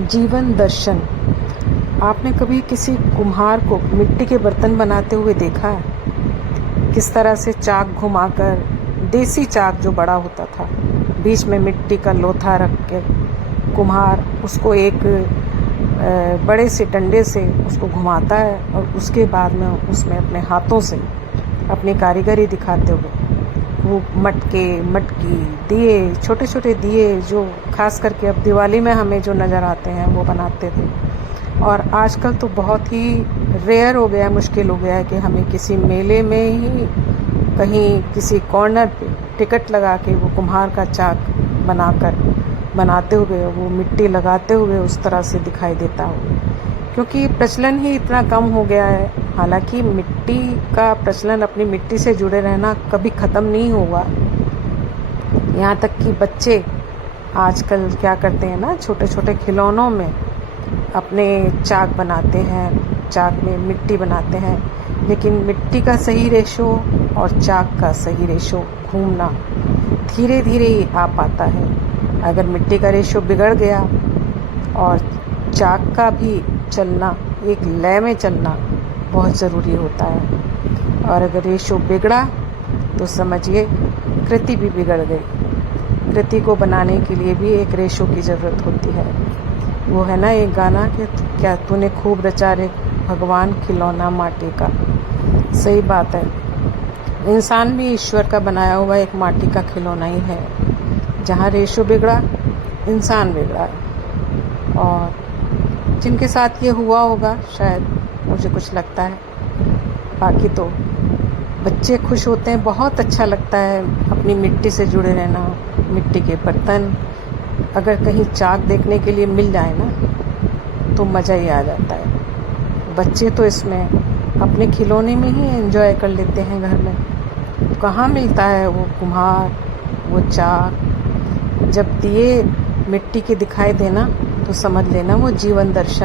जीवन दर्शन। आपने कभी किसी कुम्हार को मिट्टी के बर्तन बनाते हुए देखा है? किस तरह से चाक घुमाकर, देसी चाक जो बड़ा होता था, बीच में मिट्टी का लोथा रख के कुम्हार उसको एक बड़े से डंडे से उसको घुमाता है और उसके बाद में उसमें अपने हाथों से अपनी कारीगरी दिखाते हुए वो मटके, मटकी, दिए, छोटे छोटे दिए जो खास करके अब दिवाली में हमें जो नज़र आते हैं वो बनाते थे। और आजकल तो बहुत ही रेयर हो गया है, मुश्किल हो गया है कि हमें किसी मेले में ही कहीं किसी कॉर्नर पे टिकट लगा के वो कुम्हार का चाक बनाते हुए, वो मिट्टी लगाते हुए उस तरह से दिखाई देता हो, क्योंकि प्रचलन ही इतना कम हो गया है। हालांकि मिट्टी का प्रचलन, अपनी मिट्टी से जुड़े रहना कभी ख़त्म नहीं होगा। यहाँ तक कि बच्चे आजकल क्या करते हैं ना, छोटे छोटे खिलौनों में अपने चाक बनाते हैं, चाक में मिट्टी बनाते हैं, लेकिन मिट्टी का सही रेशो और चाक का सही रेशो घूमना धीरे धीरे ही आ पाता है। अगर मिट्टी का रेशो बिगड़ गया और चाक का भी चलना, एक लय में चलना बहुत ज़रूरी होता है। और अगर रेशो बिगड़ा तो समझिए कृति भी बिगड़ गई। कृति को बनाने के लिए भी एक रेशो की ज़रूरत होती है। वो है ना एक गाना कि क्या तूने खूब रचा रे भगवान खिलौना माटी का। सही बात है, इंसान भी ईश्वर का बनाया हुआ एक माटी का खिलौना ही है। जहाँ रेशो बिगड़ा, इंसान बिगड़ा है। और जिनके साथ ये हुआ होगा, शायद, मुझे कुछ लगता है। बाकी तो बच्चे खुश होते हैं, बहुत अच्छा लगता है अपनी मिट्टी से जुड़े रहना। मिट्टी के बर्तन अगर कहीं चाक देखने के लिए मिल जाए ना तो मज़ा ही आ जाता है। बच्चे तो इसमें अपने खिलौने में ही एंजॉय कर लेते हैं घर में। कहाँ मिलता है वो कुम्हार, वो चाक। जब दिए मिट्टी के दिखाई देना तो समझ लेना वो जीवन दर्शन